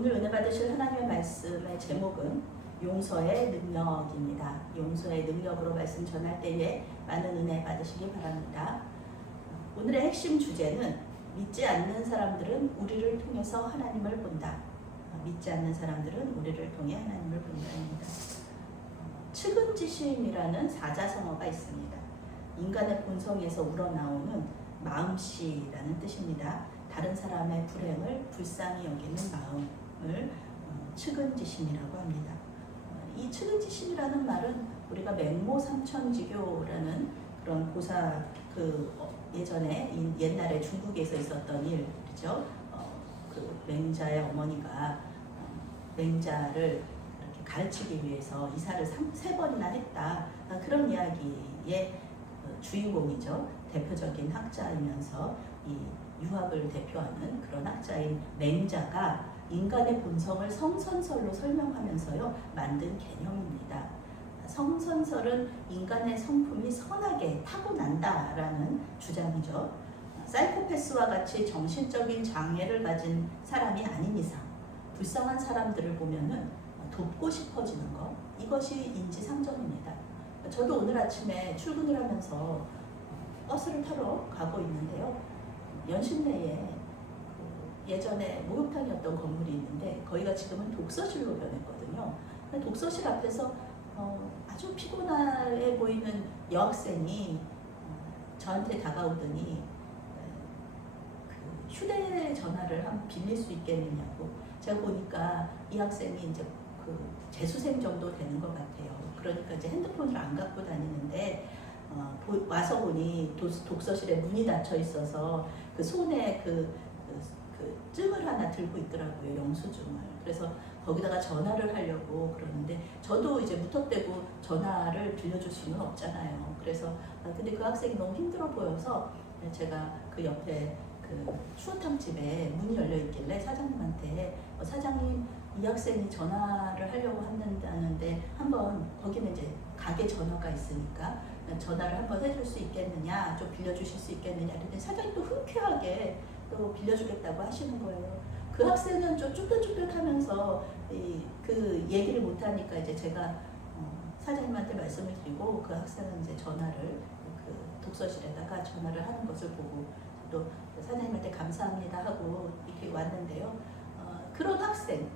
오늘 은혜 받으실 하나님의 말씀의 제목은 용서의 능력입니다. 용서의 능력으로 말씀 전할 때에 많은 은혜 받으시기 바랍니다. 오늘의 핵심 주제는 믿지 않는 사람들은 우리를 통해서 하나님을 본다. 믿지 않는 사람들은 우리를 통해 하나님을 본다입니다. 측은지심이라는 사자성어가 있습니다. 인간의 본성에서 우러나오는 마음씨라는 뜻입니다. 다른 사람의 불행을 불쌍히 여기는 마음을 측은지심이라고 합니다. 이 측은지심이라는 말은 우리가 맹모삼천지교라는 그런 고사 예전에 옛날에 중국에서 있었던 일이죠. 그 맹자의 어머니가 맹자를 이렇게 가르치기 위해서 이사를 3번이나 했다. 그런 이야기의 주인공이죠. 대표적인 학자이면서 이 유학을 대표하는 그런 학자인 맹자가 인간의 본성을 성선설로 설명하면서요 만든 개념입니다. 성선설은 인간의 성품이 선하게 타고난다라는 주장이죠. 사이코패스와 같이 정신적인 장애를 가진 사람이 아닌 이상 불쌍한 사람들을 보면은 돕고 싶어지는 것, 이것이 인지상정입니다. 저도 오늘 아침에 출근을 하면서 버스를 타러 가고 있는데요. 연신내에 예전에 목욕탕이었던 건물이 있는데 거기가 지금은 독서실로 변했거든요. 독서실 앞에서 아주 피곤해 보이는 여학생이 저한테 다가오더니 휴대전화를 한번 빌릴 수 있겠느냐고. 제가 보니까 이 학생이 이제 재수생 정도 되는 것 같아요. 그러니까 이제 핸드폰을 안 갖고 다니는데 와서 보니 독서실에 문이 닫혀 있어서 그 손에 그 증을 하나 들고 있더라고요. 영수증을. 그래서 거기다가 전화를 하려고 그러는데 저도 이제 무턱대고 전화를 빌려줄 수는 없잖아요. 그래서 근데 그 학생이 너무 힘들어 보여서 제가 그 옆에 그 추어탕 집에 문이 열려 있길래 사장님한테 사장님 이 학생이 전화를 하려고 한다는데 한번 거기는 이제 가게 전화가 있으니까 전화를 한번 해줄 수 있겠느냐, 좀 빌려주실 수 있겠느냐. 그랬더니 사장님 또 흔쾌하게 또 빌려주겠다고 하시는 거예요. 그 학생은 좀 쭈뼛쭈뼛하면서 그 얘기를 못하니까 이제 제가 사장님한테 말씀을 드리고 그 학생은 이제 전화를 그 독서실에다가 전화를 하는 것을 보고 또 사장님한테 감사합니다 하고 이렇게 왔는데요. 그런 학생,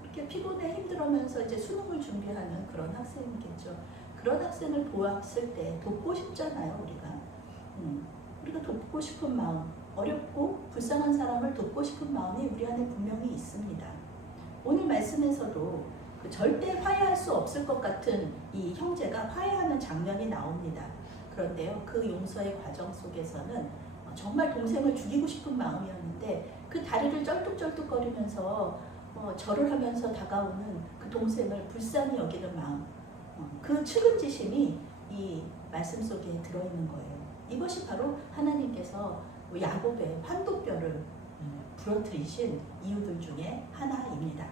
그렇게 피곤해 힘들어하면서 이제 수능을 준비하는 그런 학생이겠죠. 그런 학생을 보았을 때 돕고 싶잖아요, 우리가. 우리가 돕고 싶은 마음, 어렵고 불쌍한 사람을 돕고 싶은 마음이 우리 안에 분명히 있습니다. 오늘 말씀에서도 절대 화해할 수 없을 것 같은 이 형제가 화해하는 장면이 나옵니다. 그런데요, 그 용서의 과정 속에서는 정말 동생을 죽이고 싶은 마음이었는데 그 다리를 쩔뚝쩔뚝거리면서 절을 하면서 다가오는 그 동생을 불쌍히 여기는 마음, 그 측은지심이 이 말씀 속에 들어있는 거예요. 이것이 바로 하나님께서 야곱의 환도뼈를 부러뜨리신 이유들 중에 하나입니다.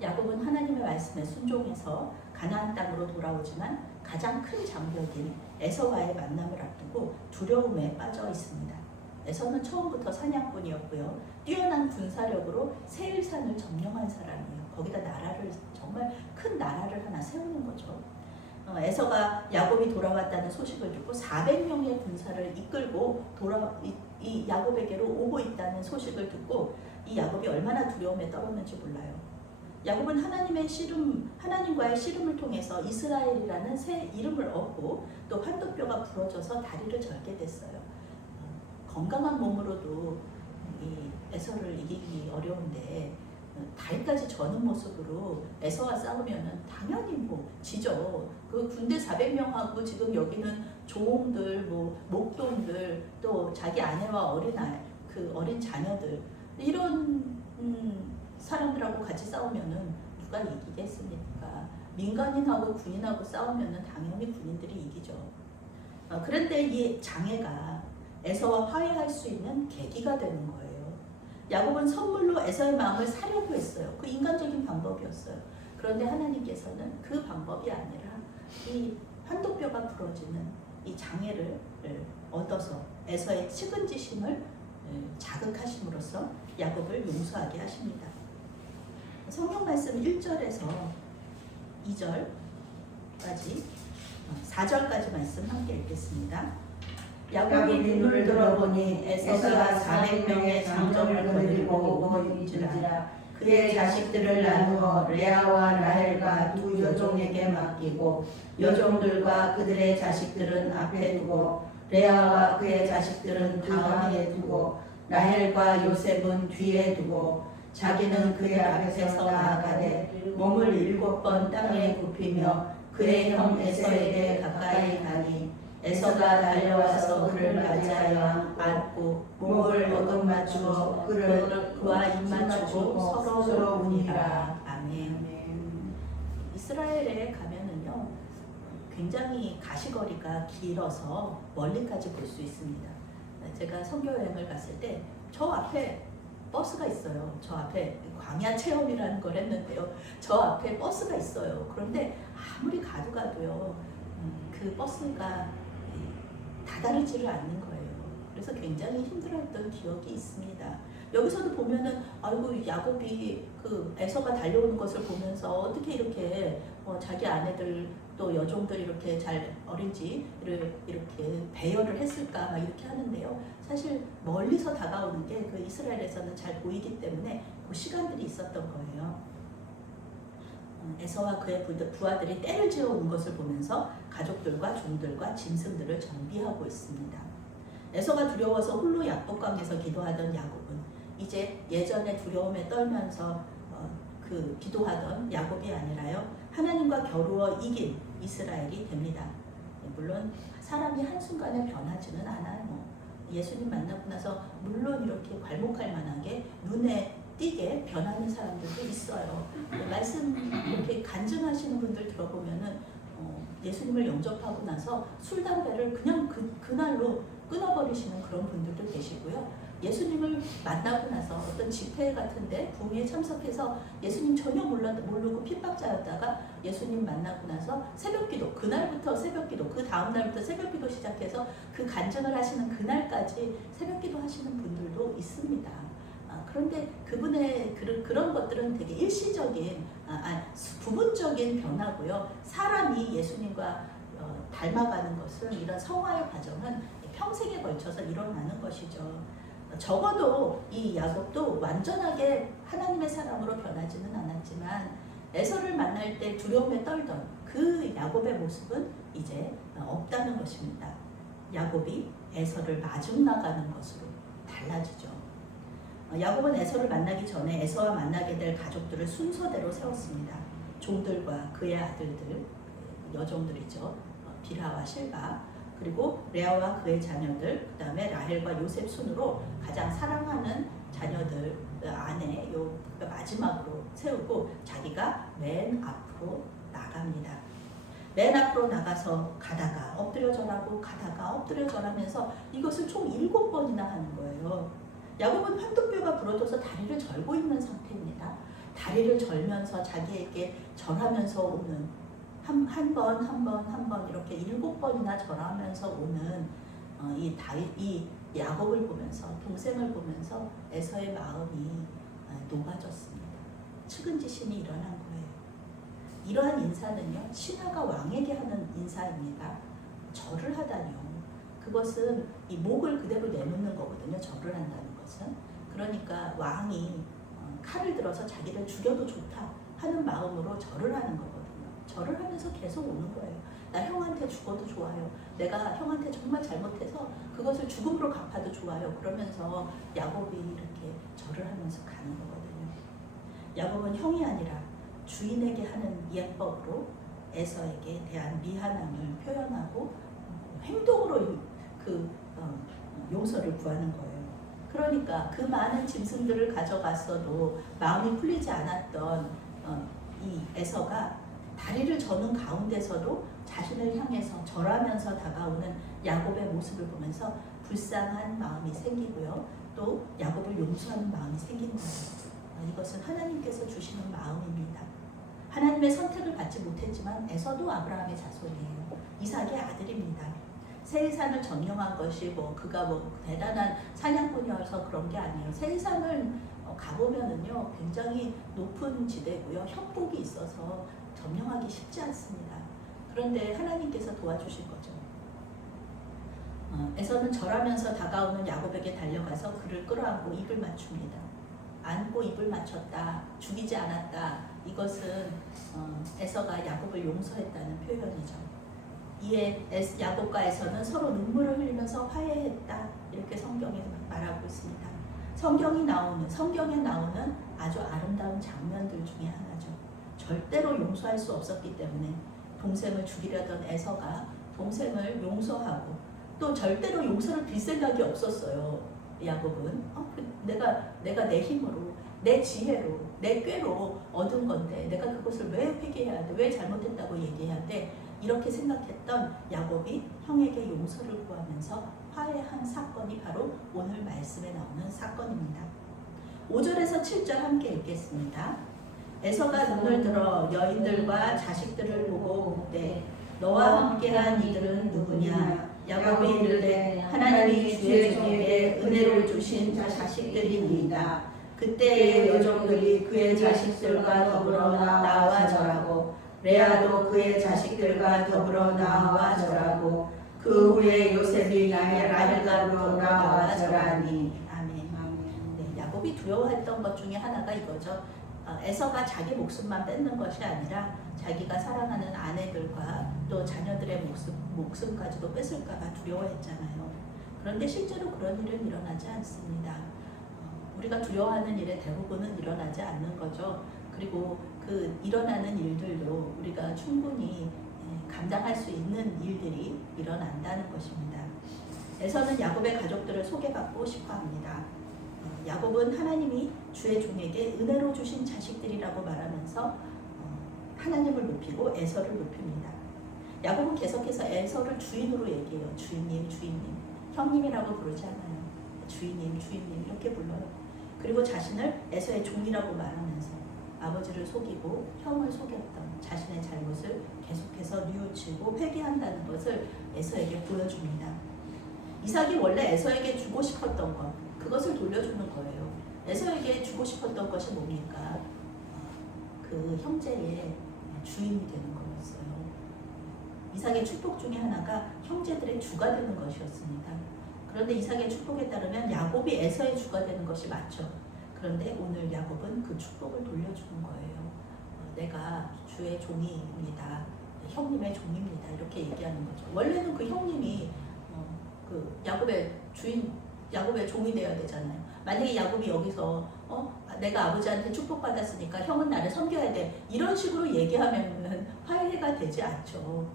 야곱은 하나님의 말씀에 순종해서 가나안 땅으로 돌아오지만 가장 큰 장벽인 에서와의 만남을 앞두고 두려움에 빠져 있습니다. 에서는 처음부터 사냥꾼이었고요. 뛰어난 군사력으로 세일산을 점령한 사람이에요. 거기다 나라를 정말 큰 나라를 하나 세우는 거죠. 에서가 야곱이 돌아왔다는 소식을 듣고 400명의 군사를 이끌고 이 야곱에게로 오고 있다는 소식을 듣고 이 야곱이 얼마나 두려움에 떨었는지 몰라요. 야곱은 하나님과의 씨름을 통해서 이스라엘이라는 새 이름을 얻고 또 환도뼈가 부러져서 다리를 절게 됐어요. 건강한 몸으로도 이 에서를 이기기 어려운데 다리까지 저는 모습으로 에서와 싸우면은 당연히 지죠. 그 군대 400명하고 지금 여기는 종들, 목동들, 또 자기 아내와 어린 자녀들 이런 사람들하고 같이 싸우면은 누가 이기겠습니까? 민간인하고 군인하고 싸우면은 당연히 군인들이 이기죠. 그런데 이 장애가 에서와 화해할 수 있는 계기가 되는 거예요. 야곱은 선물로 에서의 마음을 사려고 했어요. 그 인간적인 방법이었어요. 그런데 하나님께서는 그 방법이 아니라 이 환도뼈가 부러지는 이 장애를 얻어서 에서의 측은지심을 자극하심으로써 야곱을 용서하게 하십니다. 성경 말씀 1절에서 2절까지 4절까지 말씀 함께 읽겠습니다. 야곱이 눈을 들어보니 에서가 400명의 장정을 거느리고 오고 있는지라 그의 자식들을 나누어 레아와 라헬과 두 여종에게 맡기고 여종들과 그들의 자식들은 앞에 두고 레아와 그의 자식들은 다음에 두고 라헬과 요셉은 뒤에 두고 자기는 그의 앞에서 나아가되 몸을 7번 땅에 굽히며 그의 형 에서에게 가까이 가니 에서가 달려와서 그를 맞이하여 안고 목을 얻어맞추어 그와 입 맞추고 서로 우니라. 아멘. 이스라엘에 가면은요 굉장히 가시거리가 길어서 멀리까지 볼 수 있습니다. 제가 선교 여행을 갔을 때 저 앞에 버스가 있어요. 저 앞에 광야 체험이라는 걸 했는데요. 저 앞에 버스가 있어요. 그런데 아무리 가도요 그 버스가 다다르지를 않는 거예요. 그래서 굉장히 힘들었던 기억이 있습니다. 여기서도 보면은 아이고 야곱이 그 에서가 달려오는 것을 보면서 어떻게 이렇게 자기 아내들 또 여종들 이렇게 잘 어린지를 이렇게 배려를 했을까 막 이렇게 하는데요. 사실 멀리서 다가오는 게 그 이스라엘에서는 잘 보이기 때문에 그 시간들이 있었던 거예요. 에서와 그의 부하들이 떼를 지어 온 것을 보면서 가족들과 종들과 짐승들을 정비하고 있습니다. 에서가 두려워서 홀로 약복강에서 기도하던 야곱은 이제 예전에 두려움에 떨면서 그 기도하던 야곱이 아니라요 하나님과 겨루어 이긴 이스라엘이 됩니다. 물론 사람이 한순간에 변하지는 않아요. 예수님 만나고 나서 물론 이렇게 괄목할 만하게 눈에 띄게 변하는 사람들도 있어요. 말씀 이렇게 간증하시는 분들 들어보면은 예수님을 영접하고 나서 술 담배를 그냥 그날로 끊어버리시는 그런 분들도 계시고요. 예수님을 만나고 나서 어떤 집회 같은데 부흥에 참석해서 예수님 전혀 모르고 핍박자였다가 예수님 만나고 나서 새벽기도 그날부터 새벽기도 그 다음날부터 새벽기도 시작해서 그 간증을 하시는 그날까지 새벽기도 하시는 분들도 있습니다. 그런데 그분의 그런 것들은 되게 일시적인 부분적인 변화고요. 사람이 예수님과 닮아가는 것은 이런 성화의 과정은 평생에 걸쳐서 일어나는 것이죠. 적어도 이 야곱도 완전하게 하나님의 사람으로 변하지는 않았지만 에서를 만날 때 두려움에 떨던 그 야곱의 모습은 이제 없다는 것입니다. 야곱이 에서를 마중 나가는 것으로 달라지죠. 야곱은 에서를 만나기 전에 에서와 만나게 될 가족들을 순서대로 세웠습니다. 종들과 그의 아들들, 여종들이죠. 빌하와 실바, 그리고 레아와 그의 자녀들, 그 다음에 라헬과 요셉 순으로 가장 사랑하는 자녀들 아내 마지막으로 세우고 자기가 맨 앞으로 나갑니다. 맨 앞으로 나가서 가다가 엎드려 절하고 가다가 엎드려 절하면서 이것을 총 7번이나 하는 거예요. 야곱은 환도뼈가 부러져서 다리를 절고 있는 상태입니다. 다리를 절면서 자기에게 절하면서 오는 한 번 이렇게 7번이나 절하면서 오는 이 야곱을 보면서 동생을 보면서 에서의 마음이 녹아졌습니다. 측은지심이 일어난 거예요. 이러한 인사는요 신하가 왕에게 하는 인사입니다. 절을 하다니요. 그것은 이 목을 그대로 내놓는 거거든요. 절을 한다는 것은. 그러니까 왕이 칼을 들어서 자기를 죽여도 좋다 하는 마음으로 절을 하는 거거든요. 절을 하면서 계속 오는 거예요. 나 형한테 죽어도 좋아요. 내가 형한테 정말 잘못해서 그것을 죽음으로 갚아도 좋아요. 그러면서 야곱이 이렇게 절을 하면서 가는 거거든요. 야곱은 형이 아니라 주인에게 하는 예법으로 에서에게 대한 미안함을 표현하고 행동으로 용서를 구하는 거예요. 그러니까 그 많은 짐승들을 가져갔어도 마음이 풀리지 않았던 이 에서가 다리를 저는 가운데서도 자신을 향해서 절하면서 다가오는 야곱의 모습을 보면서 불쌍한 마음이 생기고요. 또 야곱을 용서하는 마음이 생긴 거예요. 이것은 하나님께서 주시는 마음입니다. 하나님의 선택을 받지 못했지만 에서도 아브라함의 자손이에요. 이삭의 아들입니다. 세일산을 점령한 것이 뭐 그가 뭐 대단한 사냥꾼이어서 그런 게 아니에요. 세일산을 가보면은요 굉장히 높은 지대고요. 협곡이 있어서 점령하기 쉽지 않습니다. 그런데 하나님께서 도와주신 거죠. 에서는 절하면서 다가오는 야곱에게 달려가서 그를 끌어안고 입을 맞춥니다. 안고 입을 맞췄다, 죽이지 않았다. 이것은 에서가 야곱을 용서했다는 표현이죠. 이에 야곱과 에서는 서로 눈물을 흘리면서 화해했다. 이렇게 성경에 말하고 있습니다. 성경에 나오는 아주 아름다운 장면들 중에 하나죠. 절대로 용서할 수 없었기 때문에 동생을 죽이려던 에서가 동생을 용서하고 또 절대로 용서를 빌 생각이 없었어요. 야곱은 내가 내 힘으로 내 지혜로 내 꾀로 얻은 건데 내가 그것을 왜 회개해야 돼? 왜 잘못했다고 얘기해야 돼? 이렇게 생각했던 야곱이 형에게 용서를 구하면서 화해한 사건이 바로 오늘 말씀에 나오는 사건입니다. 5절에서 7절 함께 읽겠습니다. 에서가 눈을 들어 여인들과 자식들을 보고 묻되 너와 함께한 이들은 누구냐? 야곱이 이르되 하나님이 주의 종에게 은혜를 주신 자식들이니이다. 그때의 여종들이 그의 자식들과 더불어 나와 절하고 레아도 그의 자식들과 더불어 나와 절하고 그 후에 요셉이 라헬가로 돌아와 절하니. 아멘. 네, 야곱이 두려워했던 것 중에 하나가 이거죠. 에서가 자기 목숨만 뺏는 것이 아니라 자기가 사랑하는 아내들과 또 자녀들의 목숨까지도 뺏을까봐 두려워했잖아요. 그런데 실제로 그런 일은 일어나지 않습니다. 우리가 두려워하는 일의 대부분은 일어나지 않는 거죠. 그리고 그 일어나는 일들도 우리가 충분히 감당할 수 있는 일들이 일어난다는 것입니다. 에서는 야곱의 가족들을 소개받고 싶어 합니다. 야곱은 하나님이 주의 종에게 은혜로 주신 자식들이라고 말하면서 하나님을 높이고 에서를 높입니다. 야곱은 계속해서 에서를 주인으로 얘기해요. 주인님, 주인님. 형님이라고 부르지 않아요. 주인님, 주인님 이렇게 불러요. 그리고 자신을 에서의 종이라고 말하면서 아버지를 속이고 형을 속였던 자신의 잘못을 계속해서 뉘우치고 회개한다는 것을 에서에게 보여줍니다. 이삭이 원래 에서에게 주고 싶었던 것, 그것을 돌려주는 거예요. 에서에게 주고 싶었던 것이 뭡니까? 그 형제의 주인이 되는 거였어요. 이삭의 축복 중에 하나가 형제들의 주가 되는 것이었습니다. 그런데 이삭의 축복에 따르면 야곱이 에서의 주가 되는 것이 맞죠. 그런데 오늘 야곱은 그 축복을 돌려주는 거예요. 내가 주의 종이입니다. 형님의 종입니다. 이렇게 얘기하는 거죠. 원래는 그 형님이 그 야곱의 주인, 야곱의 종이 되어야 되잖아요. 만약에 야곱이 여기서 내가 아버지한테 축복받았으니까 형은 나를 섬겨야 돼. 이런 식으로 얘기하면 화해가 되지 않죠.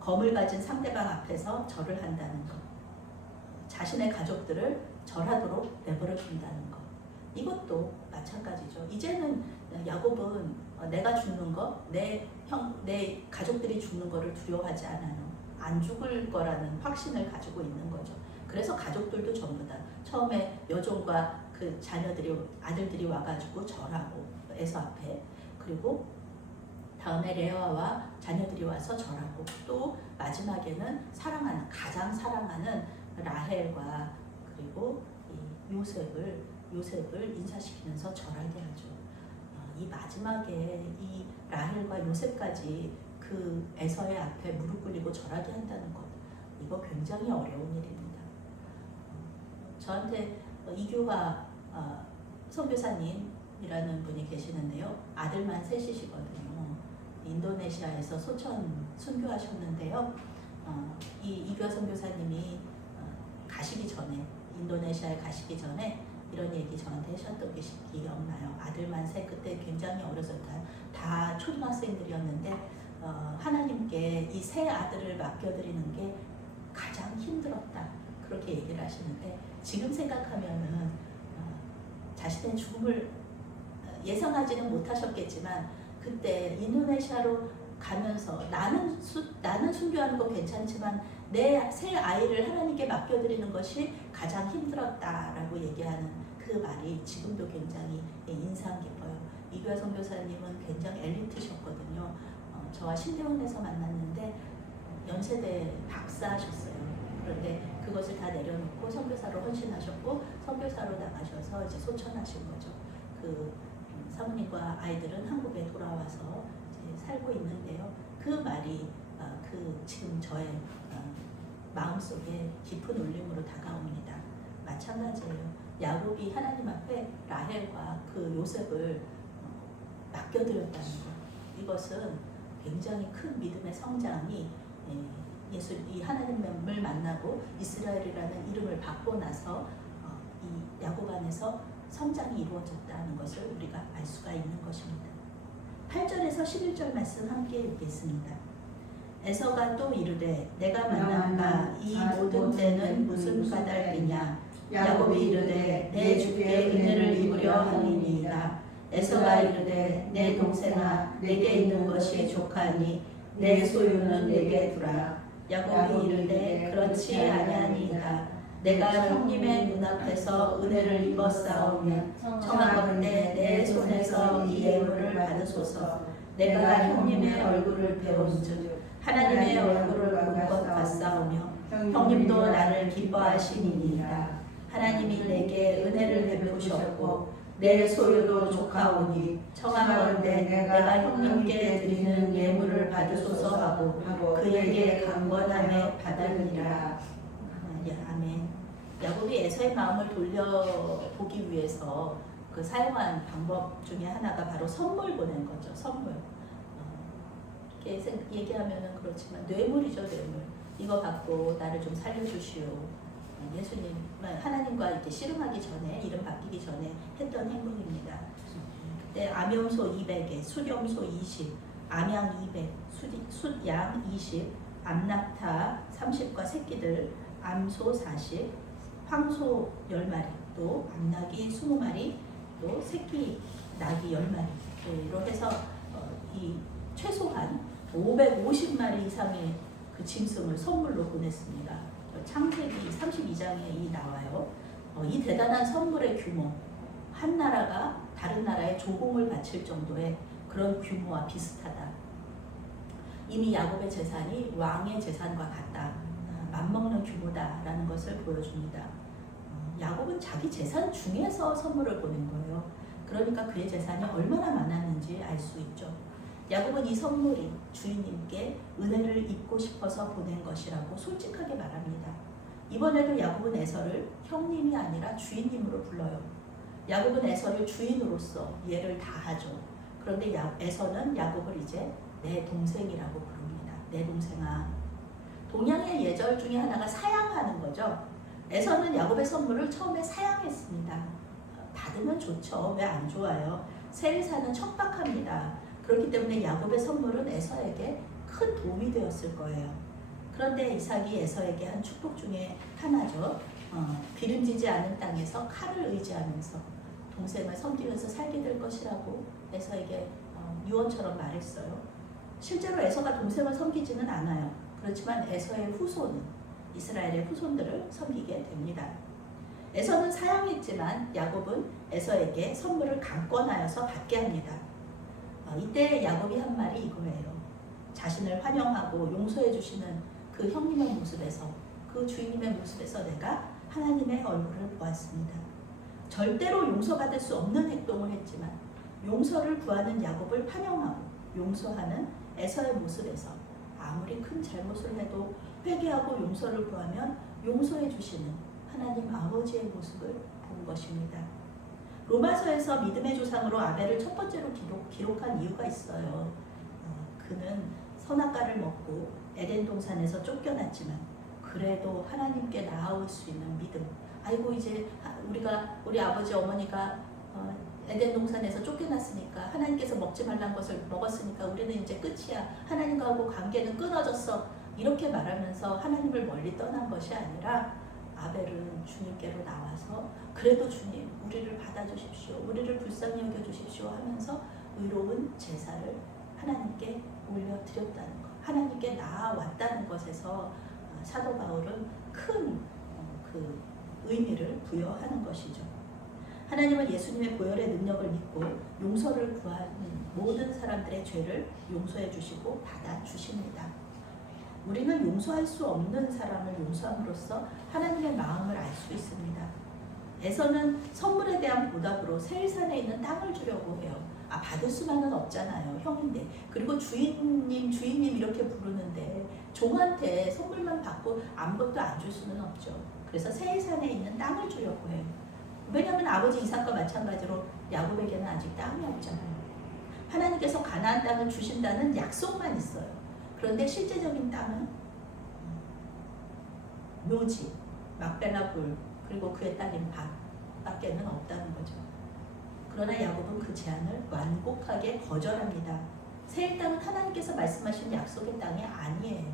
검을 가진 상대방 앞에서 절을 한다는 것. 자신의 가족들을 절하도록 내버려 둔다는 것. 이것도 마찬가지죠. 이제는 야곱은 내가 죽는 것, 내 가족들이 죽는 거를 두려워하지 않아요. 안 죽을 거라는 확신을 가지고 있는 거죠. 그래서 가족들도 전부 다 처음에 여종과 그 아들들이 와가지고 절하고 에서 앞에, 그리고 다음에 레아와 자녀들이 와서 절하고, 또 마지막에는 가장 사랑하는 라헬과 그리고 이 요셉을 인사시키면서 절하게 하죠. 이 마지막에 이 라헬과 요셉까지 그 에서의 앞에 무릎 꿇리고 절하게 한다는 것, 이거 굉장히 어려운 일입니다. 저한테 이규화 선교사님이라는 분이 계시는데요. 아들만 셋이시거든요. 인도네시아에서 소천 순교하셨는데요. 이 이규화 선교사님이 가시기 전에, 인도네시아에 가시기 전에 이런 얘기 저한테 하셨던 게 기억나요. 아들만 셋, 그때 굉장히 어려서 다 초등학생들이었는데 하나님께 이 세 아들을 맡겨드리는 게 가장 힘들었다, 그렇게 얘기를 하시는데, 지금 생각하면은 자신의 죽음을 예상하지는 못하셨겠지만 그때 인도네시아로 가면서 나는 순교하는 거 괜찮지만 내 세 아이를 하나님께 맡겨드리는 것이 가장 힘들었다라고 얘기하는 그 말이 지금도 굉장히 인상 깊어요. 이규화 선교사님은 굉장히 엘리트셨거든요. 저와 신대원에서 만났는데 연세대 박사하셨어요. 그런데 그것을 다 내려놓고 선교사로 헌신하셨고 선교사로 나가셔서 이제 소천하신 거죠. 그 사모님과 아이들은 한국에 돌아와서 이제 살고 있는데요. 그 말이 그 지금 저의 마음속에 깊은 울림으로 다가옵니다. 마찬가지예요. 야곱이 하나님 앞에 라헬과 그 요셉을 맡겨드렸다는 것. 이것은 굉장히 큰 믿음의 성장이 이 하나님을 만나고 이스라엘이라는 이름을 받고 나서 이 야곱 안에서 성장이 이루어졌다는 것을 우리가 알 수가 있는 것입니다. 8절에서 11절 말씀 함께 읽겠습니다. 에서가 또 이르되 내가 만난 바 이 모든 때는 무슨 까닭이냐. 야곱이 이르되 내 주께 은혜를 입으려 함이니이다. 에서가 이르되 내 동생아 내게 있는 것이 족하니 내 소유는 내게 두라. 야곱이 이르되 그렇지 아니하니이다. 내가 형님의 눈앞에서 은혜를 입었사오면 청하건대 내 손에서 이 예물을 받으소서. 내가 형님의 얼굴을 배운즉 하나님의 얼굴을 본 것 같사오며 형님도 나를 기뻐하시니이다. 하나님이 내게 은혜를 베푸셨고 내 소유도 족하오니 청하건대 내가 형님께 드리는 예물을 받으소서 하고 그에게 강권함에 받으니라. 아멘. 야곱이 에서의 마음을 돌려보기 위해서 그 사용한 방법 중에 하나가 바로 선물 보낸 거죠. 선물. 이렇게 얘기하면은 그렇지만 뇌물이죠, 뇌물. 이거 갖고 나를 좀 살려주시오. 예수님은 하나님과 이렇게 씨름하기 전에, 이름 바뀌기 전에 했던 행동입니다. 그때 암염소 200에, 숫염소 20, 암양 200, 숫양 20, 암낙타 30과 새끼들, 암소 40, 황소 10마리, 또 암낙이 20마리, 또 새끼 낙이 10마리로 해서 이 최소한 550마리 이상의 그 짐승을 선물로 보냈습니다. 창세기 32장에 나와요. 이 대단한 선물의 규모, 한 나라가 다른 나라에 조공을 바칠 정도의 그런 규모와 비슷하다. 이미 야곱의 재산이 왕의 재산과 같다. 맞먹는 규모다라는 것을 보여줍니다. 야곱은 자기 재산 중에서 선물을 보낸 거예요. 그러니까 그의 재산이 얼마나 많았는지 알 수 있죠. 야곱은 이 선물이 주인님께 은혜를 입고 싶어서 보낸 것이라고 솔직하게 말합니다. 이번에도 야곱은 에서를 형님이 아니라 주인님으로 불러요. 야곱은 에서를 주인으로서 예를 다하죠. 그런데 에서는 야곱을 이제 내 동생이라고 부릅니다. 내 동생아. 동양의 예절 중에 하나가 사양하는 거죠. 에서는 야곱의 선물을 처음에 사양했습니다. 받으면 좋죠. 왜 안 좋아요? 세일사는 척박합니다. 그렇기 때문에 야곱의 선물은 에서에게 큰 도움이 되었을 거예요. 그런데 이삭이 에서에게 한 축복 중에 하나죠. 기름지지 않은 땅에서 칼을 의지하면서 동생을 섬기면서 살게 될 것이라고 에서에게 유언처럼 말했어요. 실제로 에서가 동생을 섬기지는 않아요. 그렇지만 에서의 후손은 이스라엘의 후손들을 섬기게 됩니다. 에서는 사양했지만 야곱은 에서에게 선물을 강권하여서 받게 합니다. 이때 야곱이 한 말이 이거예요. 자신을 환영하고 용서해 주시는 그 형님의 모습에서, 그 주인님의 모습에서 내가 하나님의 얼굴을 보았습니다. 절대로 용서받을 수 없는 행동을 했지만 용서를 구하는 야곱을 환영하고 용서하는 에서의 모습에서 아무리 큰 잘못을 해도 회개하고 용서를 구하면 용서해 주시는 하나님 아버지의 모습을 본 것입니다. 로마서에서 믿음의 조상으로 아벨을 첫 번째로 기록한 이유가 있어요. 그는 선악과를 먹고 에덴 동산에서 쫓겨났지만 그래도 하나님께 나아올 수 있는 믿음. 아이고 이제 우리 아버지 어머니가 에덴 동산에서 쫓겨났으니까 하나님께서 먹지 말란 것을 먹었으니까 우리는 이제 끝이야. 하나님과하고 관계는 끊어졌어. 이렇게 말하면서 하나님을 멀리 떠난 것이 아니라 아벨은 주님께로 나와서 그래도 주님 우리를 받아주십시오. 우리를 불쌍히 여겨주십시오 하면서 의로운 제사를 하나님께 올려드렸다는 것. 하나님께 나아왔다는 것에서 사도 바울은 큰 그 의미를 부여하는 것이죠. 하나님은 예수님의 보혈의 능력을 믿고 용서를 구하는 모든 사람들의 죄를 용서해 주시고 받아 주십니다. 우리는 용서할 수 없는 사람을 용서함으로써 하나님의 마음을 알 수 있습니다. 에서는 선물에 대한 보답으로 세일산에 있는 땅을 주려고 해요. 받을 수만은 없잖아요. 형인데. 그리고 주인님 이렇게 부르는데 종한테 선물만 받고 아무것도 안 줄 수는 없죠. 그래서 세일산에 있는 땅을 주려고 해요. 왜냐하면 아버지 이삭과 마찬가지로 야곱에게는 아직 땅이 없잖아요. 하나님께서 가나안 땅을 주신다는 약속만 있어요. 그런데 실제적인 땅은 묘지, 막벨라 굴, 그리고 그의 딸인 밭밖에는 없다는 거죠. 그러나 야곱은 그 제안을 완곡하게 거절합니다. 세일 땅은 하나님께서 말씀하신 약속의 땅이 아니에요.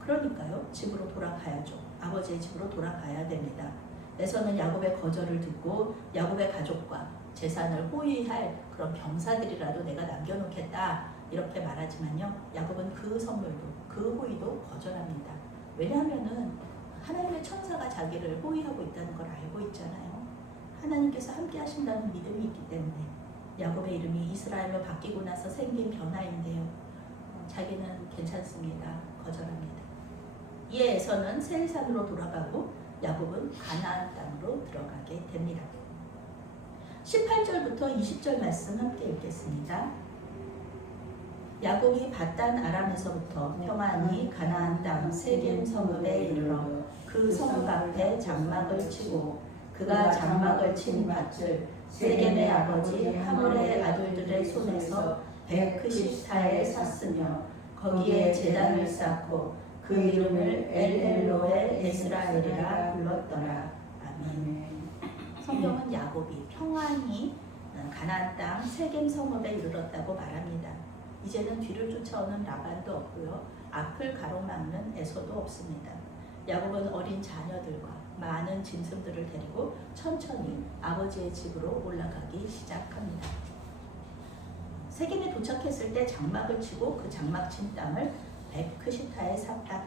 그러니까요, 집으로 돌아가야죠. 아버지의 집으로 돌아가야 됩니다. 에서는 야곱의 거절을 듣고 야곱의 가족과 재산을 호위할 그런 병사들이라도 내가 남겨놓겠다 이렇게 말하지만요, 야곱은 그 선물도 그 호위도 거절합니다. 왜냐하면은 하나님의 천사가 자기를 호위하고 있다는 걸 알고 있잖아요. 하나님께서 함께 하신다는 믿음이 있기 때문에. 야곱의 이름이 이스라엘로 바뀌고 나서 생긴 변화인데요, 자기는 괜찮습니다. 거절합니다. 이에 에서는 세일산으로 돌아가고 야곱은 가나안 땅으로 들어가게 됩니다. 18절부터 20절 말씀 함께 읽겠습니다. 야곱이 밧단 아람에서부터 평안히 가나안 땅 세겜 성읍에 이르러 그 성읍 앞에 장막을 치고 그가 장막을 친 밭을 세겜의 아버지 하몰의 아들들의 손에서 베크시타에 샀으며 거기에 제단을 쌓고 그 이름을 엘엘로에 에스라엘이라 불렀더라. 아멘. 성경은 야곱이 평안히 가나안 땅 세겜 성읍에 이르렀다고 말합니다. 이제는 뒤를 쫓아오는 라반도 없고요, 앞을 가로막는 에서도 없습니다. 야곱은 어린 자녀들과 많은 짐승들을 데리고 천천히 아버지의 집으로 올라가기 시작합니다. 세겜에 도착했을 때 장막을 치고 그 장막 친 땅을 베크시타에 샀다.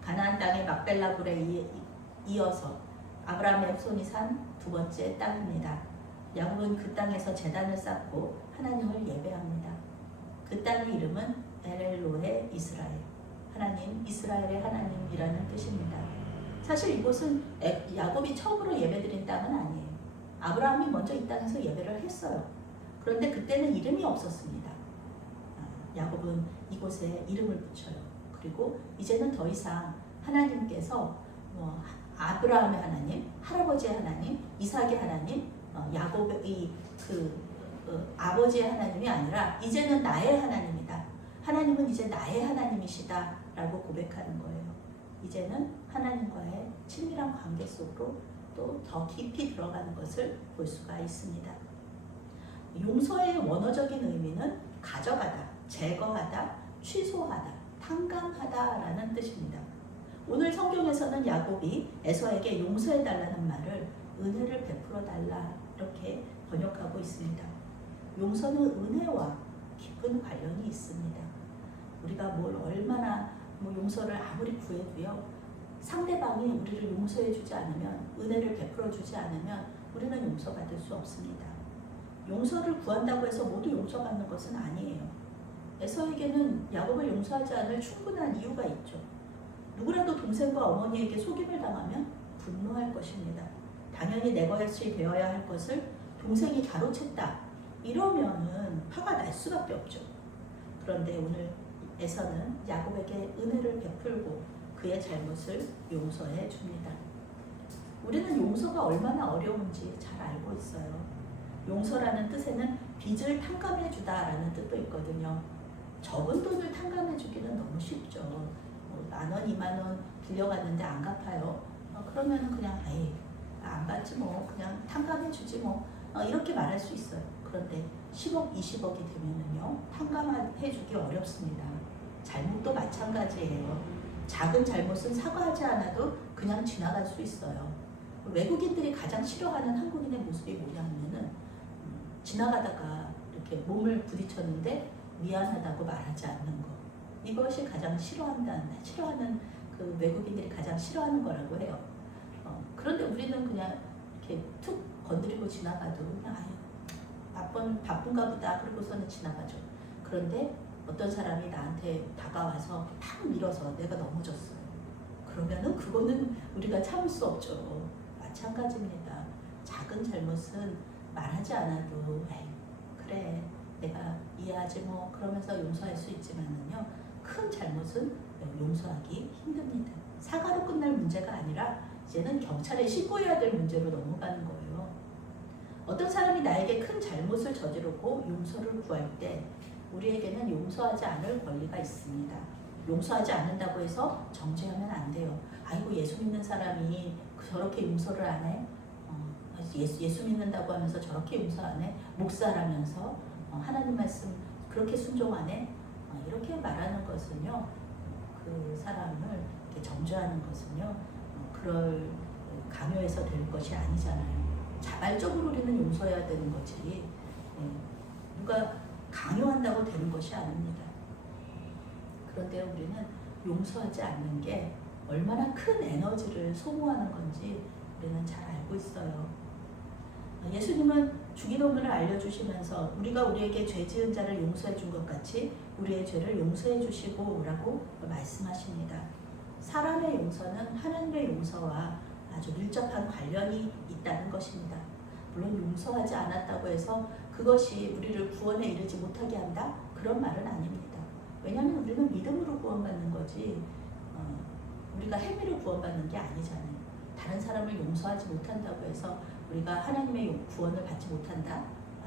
가나안 땅의 막벨라 굴에 이어서 아브라함의 손이 산 두 번째 땅입니다. 야곱은 그 땅에서 제단을 쌓고 하나님을 예배합니다. 그 땅의 이름은 엘엘로의 이스라엘, 하나님, 이스라엘의 하나님이라는 뜻입니다. 사실 이곳은 야곱이 처음으로 예배드린 땅은 아니에요. 아브라함이 먼저 이 땅에서 예배를 했어요. 그런데 그때는 이름이 없었습니다. 야곱은 이곳에 이름을 붙여요. 그리고 이제는 더 이상 하나님께서 아브라함의 하나님, 할아버지의 하나님, 이삭의 하나님, 야곱의 아버지의 하나님이 아니라 이제는 나의 하나님이다. 하나님은 이제 나의 하나님이시다 라고 고백하는 거예요. 이제는 하나님과의 친밀한 관계 속으로 또 더 깊이 들어가는 것을 볼 수가 있습니다. 용서의 원어적인 의미는 가져가다, 제거하다, 취소하다, 탕감하다 라는 뜻입니다. 오늘 성경에서는 야곱이 에서에게 용서해달라는 말을 은혜를 베풀어 달라 이렇게 번역하고 있습니다. 용서는 은혜와 깊은 관련이 있습니다. 우리가 뭘 얼마나 용서를 아무리 구해도요, 상대방이 우리를 용서해 주지 않으면, 은혜를 베풀어 주지 않으면 우리는 용서받을 수 없습니다. 용서를 구한다고 해서 모두 용서받는 것은 아니에요. 에서에게는 야곱을 용서하지 않을 충분한 이유가 있죠. 누구라도 동생과 어머니에게 속임을 당하면 분노할 것입니다. 당연히 내 것이 되어야 할 것을 동생이 가로챘다. 이러면은 화가 날 수밖에 없죠. 그런데 오늘 에서는 야곱에게 은혜를 베풀고 그의 잘못을 용서해 줍니다. 우리는 용서가 얼마나 어려운지 잘 알고 있어요. 용서라는 뜻에는 빚을 탕감해 주다라는 뜻도 있거든요. 적은 돈을 탕감해 주기는 너무 쉽죠. 10,000원, 20,000원 빌려갔는데 안 갚아요. 그러면 그냥 안 받지 뭐, 그냥 탕감해 주지 뭐, 이렇게 말할 수 있어요. 그런데 10억, 20억이 되면은요, 탕감해 주기 어렵습니다. 잘못도 마찬가지예요. 작은 잘못은 사과하지 않아도 그냥 지나갈 수 있어요. 외국인들이 가장 싫어하는 한국인의 모습이 뭐냐면은 지나가다가 이렇게 몸을 부딪혔는데 미안하다고 말하지 않는 거. 이것이 가장 싫어하는 그 외국인들이 가장 싫어하는 거라고 해요. 그런데 우리는 그냥 이렇게 툭 건드리고 지나가도 그냥 바쁜가 보다 그러고서는 지나가죠. 그런데 어떤 사람이 나한테 다가와서 팍 밀어서 내가 넘어졌어요. 그러면은 그거는 우리가 참을 수 없죠. 마찬가지입니다. 작은 잘못은 말하지 않아도 에이, 그래 내가 이해하지 뭐 그러면서 용서할 수 있지만은요, 큰 잘못은 용서하기 힘듭니다. 사과로 끝날 문제가 아니라 이제는 경찰에 신고해야 될 문제로 넘어가는 거예요. 어떤 사람이 나에게 큰 잘못을 저지르고 용서를 구할 때 우리에게는 용서하지 않을 권리가 있습니다. 용서하지 않는다고 해서 정죄하면 안 돼요. 아이고 예수 믿는 사람이 저렇게 용서를 안 해? 예수 믿는다고 하면서 저렇게 용서 안 해? 목사라면서 하나님 말씀 그렇게 순종하네? 이렇게 말하는 것은요, 그 사람을 이렇게 정죄하는 것은요, 그럴 강요해서 될 것이 아니잖아요. 자발적으로 우리는 용서해야 되는 거지, 누가 강요한다고 되는 것이 아닙니다. 그런데 우리는 용서하지 않는 게 얼마나 큰 에너지를 소모하는 건지 우리는 잘 알고 있어요. 예수님은 주기도문을 알려주시면서 우리가 우리에게 죄 지은 자를 용서해 준 것 같이 우리의 죄를 용서해 주시고 라고 말씀하십니다. 사람의 용서는 하나님의 용서와 아주 밀접한 관련이 있다는 것입니다. 물론 용서하지 않았다고 해서 그것이 우리를 구원에 이르지 못하게 한다? 그런 말은 아닙니다. 왜냐하면 우리는 믿음으로 구원받는 거지 우리가 행위로 구원받는 게 아니잖아요. 다른 사람을 용서하지 못한다고 해서 우리가 하나님의 구원을 받지 못한다?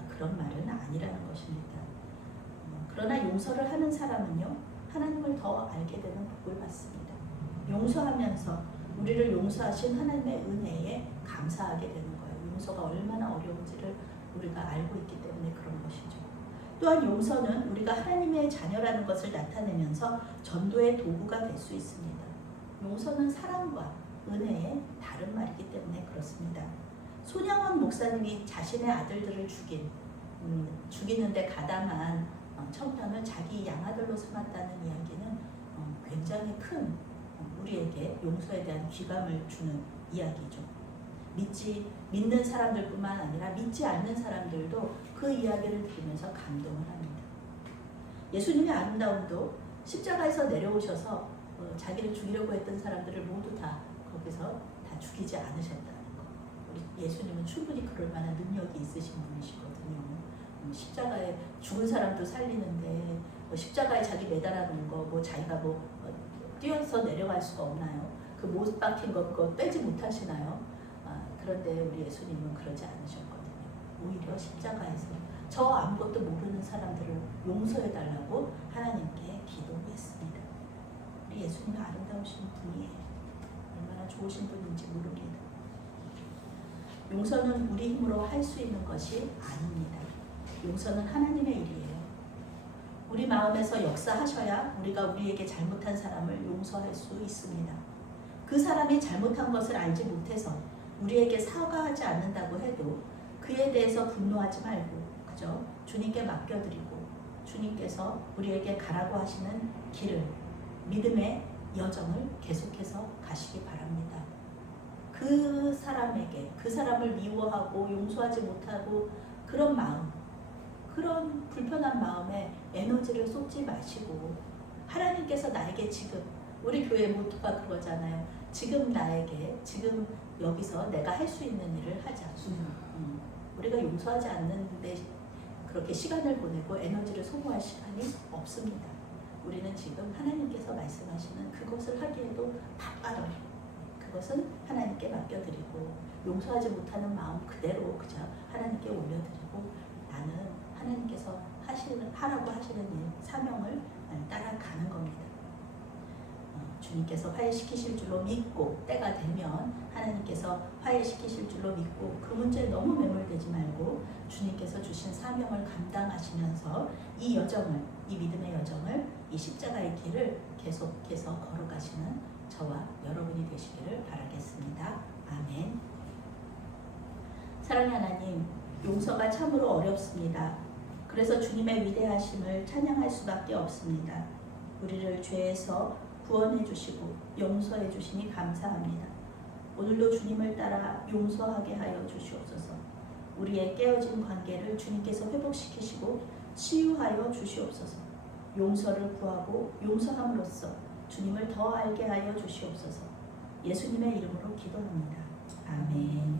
그런 말은 아니라는 것입니다. 그러나 용서를 하는 사람은요, 하나님을 더 알게 되는 복을 받습니다. 용서하면서 우리를 용서하신 하나님의 은혜에 감사하게 되는 거예요. 용서가 얼마나 어려운지를 우리가 알고 있기 때문에 그런 것이죠. 또한 용서는 우리가 하나님의 자녀라는 것을 나타내면서 전도의 도구가 될 수 있습니다. 용서는 사랑과 은혜의 다른 말이기 때문에 그렇습니다. 손양원 목사님이 자신의 아들들을 죽이는데 가담한 청년을 자기 양아들로 삼았다는 이야기는 굉장히 큰 우리에게 용서에 대한 귀감을 주는 이야기죠. 믿는 사람들뿐만 아니라 믿지 않는 사람들도 그 이야기를 들으면서 감동을 합니다. 예수님의 아름다움도 십자가에서 내려오셔서 자기를 죽이려고 했던 사람들을 모두 다 거기서 다 죽이지 않으셨다는 거. 우리 예수님은 충분히 그럴 만한 능력이 있으신 분이시거든요. 십자가에 죽은 사람도 살리는데 십자가에 자기 매달아 놓은 거 자기가 뛰어서 내려갈 수가 없나요? 그 못 박힌 거 그거 빼지 못하시나요? 그런데 우리 예수님은 그러지 않으셨거든요. 오히려 십자가에서 저 아무것도 모르는 사람들을 용서해달라고 하나님께 기도했습니다. 우리 예수님은 아름다우신 분이에요. 얼마나 좋으신 분인지 모릅니다. 용서는 우리 힘으로 할 수 있는 것이 아닙니다. 용서는 하나님의 일이에요. 우리 마음에서 역사하셔야 우리가 우리에게 잘못한 사람을 용서할 수 있습니다. 그 사람이 잘못한 것을 알지 못해서 우리에게 사과하지 않는다고 해도 그에 대해서 분노하지 말고 그저 주님께 맡겨드리고 주님께서 우리에게 가라고 하시는 길을, 믿음의 여정을 계속해서 가시기 바랍니다. 그 사람에게, 그 사람을 미워하고 용서하지 못하고 그런 마음, 그런 불편한 마음에 에너지를 쏟지 마시고 하나님께서 나에게 지금, 우리 교회 모토가 그거잖아요. 지금 나에게, 지금 여기서 내가 할 수 있는 일을 하자. 우리가 용서하지 않는데 그렇게 시간을 보내고 에너지를 소모할 시간이 없습니다. 우리는 지금 하나님께서 말씀하시는 그것을 하기에도 바빠요. 그것은 하나님께 맡겨드리고 용서하지 못하는 마음 그대로 그저 하나님께 올려드리고 나는 하나님께서 하라고 하시는 일, 사명을 따라가는 겁니다. 주님께서 화해시키실 줄로 믿고 때가 되면 하나님께서 화해시키실 줄로 믿고 그 문제에 너무 매몰되지 말고 주님께서 주신 사명을 감당하시면서 이 여정을, 이 믿음의 여정을, 이 십자가의 길을 계속해서 걸어가시는 저와 여러분이 되시기를 바라겠습니다. 아멘. 사랑의 하나님, 용서가 참으로 어렵습니다. 그래서 주님의 위대하심을 찬양할 수밖에 없습니다. 우리를 죄에서 구원해 주시고 용서해 주시니 감사합니다. 오늘도 주님을 따라 용서하게 하여 주시옵소서. 우리의 깨어진 관계를 주님께서 회복시키시고 치유하여 주시옵소서. 용서를 구하고 용서함으로써 주님을 더 알게 하여 주시옵소서. 예수님의 이름으로 기도합니다. 아멘.